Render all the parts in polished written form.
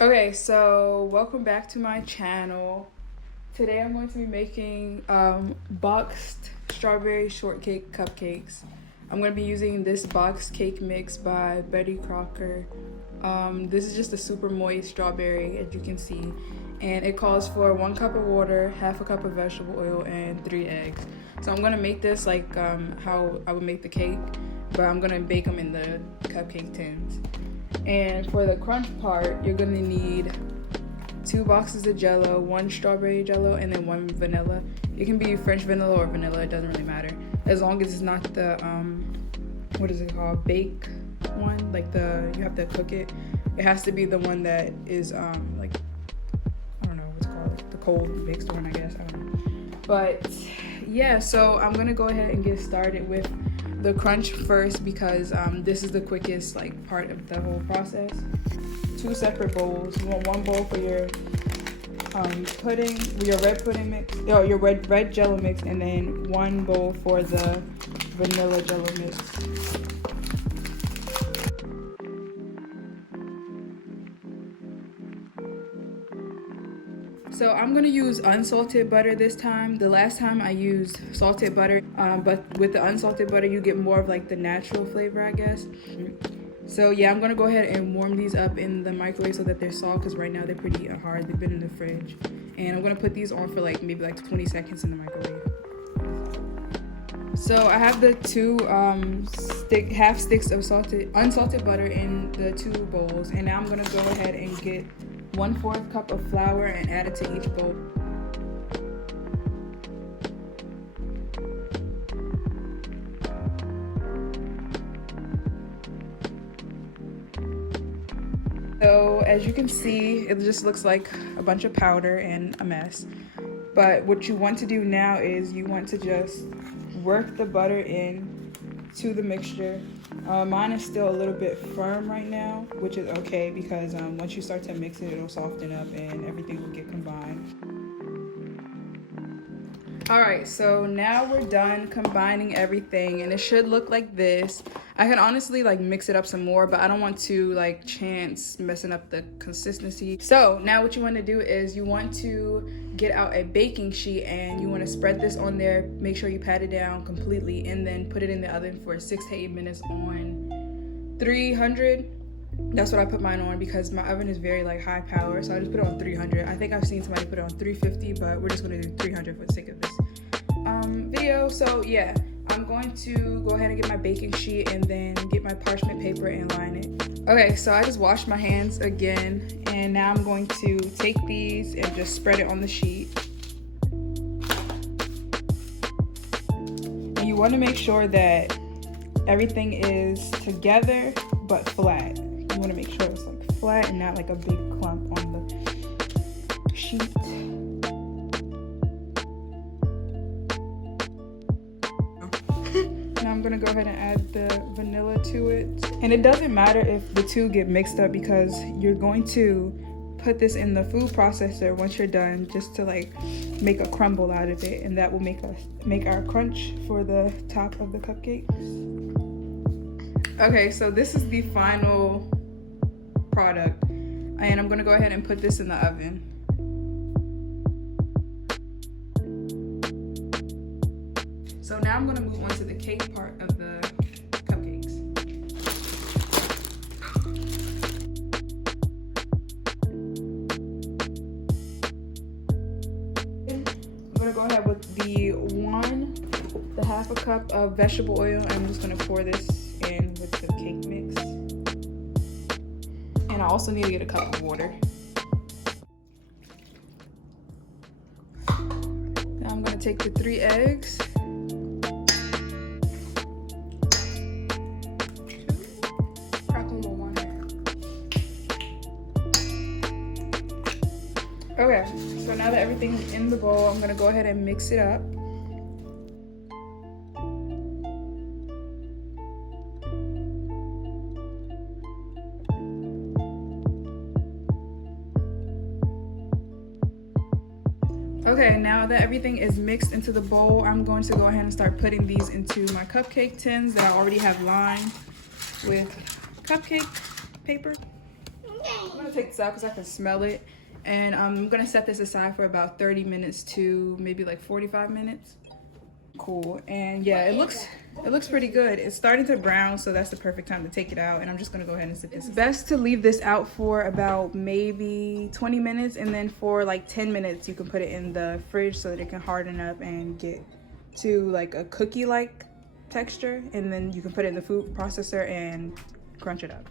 Okay, so welcome back to my channel. Today I'm going to be making boxed strawberry shortcake cupcakes. I'm going to be using this boxed cake mix by Crocker. This is just a super moist strawberry, as you can see, and it calls for 1 cup of water, half a cup of vegetable oil, and 3 eggs. So I'm going to make this like how I would make the cake, but I'm going to bake them in the cupcake tins. And for the crunch part, you're gonna need 2 boxes of Jell-o, 1 strawberry Jell-o, and then 1 vanilla. It can be French vanilla or vanilla, it doesn't really matter. As long as it's not the, what is it called, bake one, like you have to cook it. It has to be the one that is, like, I don't know what's called, the cold mixed one, I guess, I don't know. But yeah, so I'm gonna go ahead and get started with the crunch first because this is the quickest part of the whole process. 2 separate bowls. You want 1 bowl for your pudding, your red pudding mix, your red Jell-o mix, and then 1 bowl for the vanilla Jell-o mix. So I'm gonna use unsalted butter this time. The last time I used salted butter, but with the unsalted butter you get more of the natural flavor, I guess. So yeah, I'm gonna go ahead and warm these up in the microwave so that they're soft, because right now they're pretty hard. They've been in the fridge. And I'm gonna put these on for maybe 20 seconds in the microwave. So I have the 2 half sticks of unsalted butter in the 2 bowls, and now I'm gonna go ahead and get 1/4 cup of flour and add it to each bowl. So as you can see, it just looks like a bunch of powder and a mess. But what you want to do now is you want to just work the butter in to the mixture. Mine is still a little bit firm right now, which is okay because once you start to mix it, it'll soften up and everything will get combined. Alright, so now we're done combining everything and it should look like this. I can honestly mix it up some more, but I don't want to chance messing up the consistency. So now what you want to do is you want to get out a baking sheet and you want to spread this on there. Make sure you pat it down completely and then put it in the oven for 6 to 8 minutes on 300. That's what I put mine on because my oven is very high power, so I just put it on 300. I think I've seen somebody put it on 350, but we're just going to do 300 for the sake of this video. So yeah, I'm going to go ahead and get my baking sheet and then get my parchment paper and line it. Okay, so I just washed my hands again, and now I'm going to take these and just spread it on the sheet. And you want to make sure that everything is together but flat. You want to make sure it's flat and not a big clump on the sheet. Now I'm gonna go ahead and add the vanilla to it. And it doesn't matter if the 2 get mixed up because you're going to put this in the food processor once you're done, just to make a crumble out of it, and that will make our crunch for the top of the cupcake. Okay, so this is the final product, and I'm gonna go ahead and put this in the oven. So now I'm gonna move on to the cake part of the cupcakes. I'm gonna go ahead with the half a cup of vegetable oil, and I'm just gonna pour this in with the cake mix. And I also need to get a cup of water. Now I'm gonna take the 3 eggs. Okay, so now that everything's in the bowl, I'm gonna go ahead and mix it up. Okay, now that everything is mixed into the bowl, I'm going to go ahead and start putting these into my cupcake tins that I already have lined with cupcake paper. I'm gonna take this out because I can smell it. And I'm gonna set this aside for about 30 minutes to maybe like 45 minutes. Cool. And yeah, it looks pretty good. It's starting to brown, so that's the perfect time to take it out. And I'm just gonna go ahead and sit this. It's best to leave this out for about maybe 20 minutes, and then for like 10 minutes you can put it in the fridge so that it can harden up and get to like a cookie-like texture, and then you can put it in the food processor and crunch it up.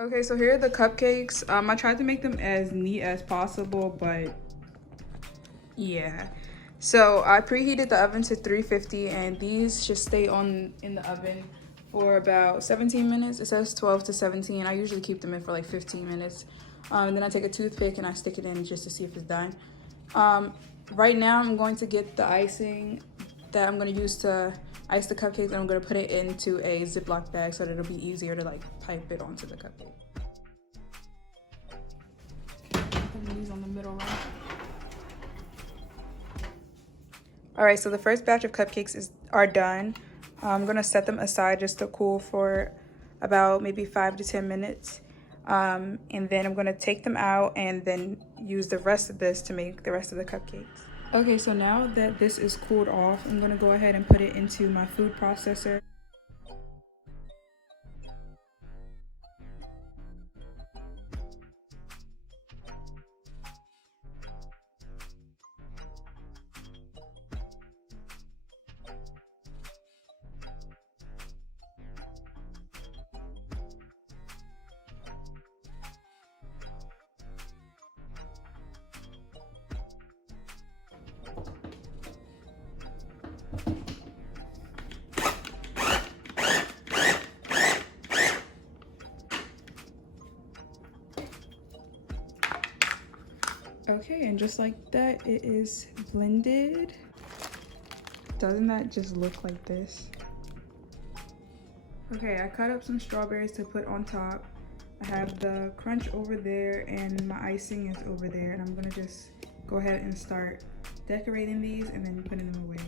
Okay, so here are the cupcakes. I tried to make them as neat as possible, but yeah. So I preheated the oven to 350, and these should stay on in the oven for about 17 minutes. It says 12 to 17. I usually keep them in for like 15 minutes. And then I take a toothpick and I stick it in just to see if it's done. Right now I'm going to get the icing that I'm going to use to ice the cupcakes, and I'm going to put it into a Ziploc bag so that it'll be easier to like pipe it onto the cupcake. Put these on the middle right. All right, so the first batch of cupcakes are done. I'm gonna set them aside just to cool for about maybe 5 to 10 minutes. And then I'm gonna take them out and then use the rest of this to make the rest of the cupcakes. Okay, so now that this is cooled off, I'm gonna go ahead and put it into my food processor. Okay, and just like that, it is blended. Doesn't that just look like this? Okay, I cut up some strawberries to put on top. I have the crunch over there and my icing is over there, and I'm gonna just go ahead and start decorating these and then putting them away.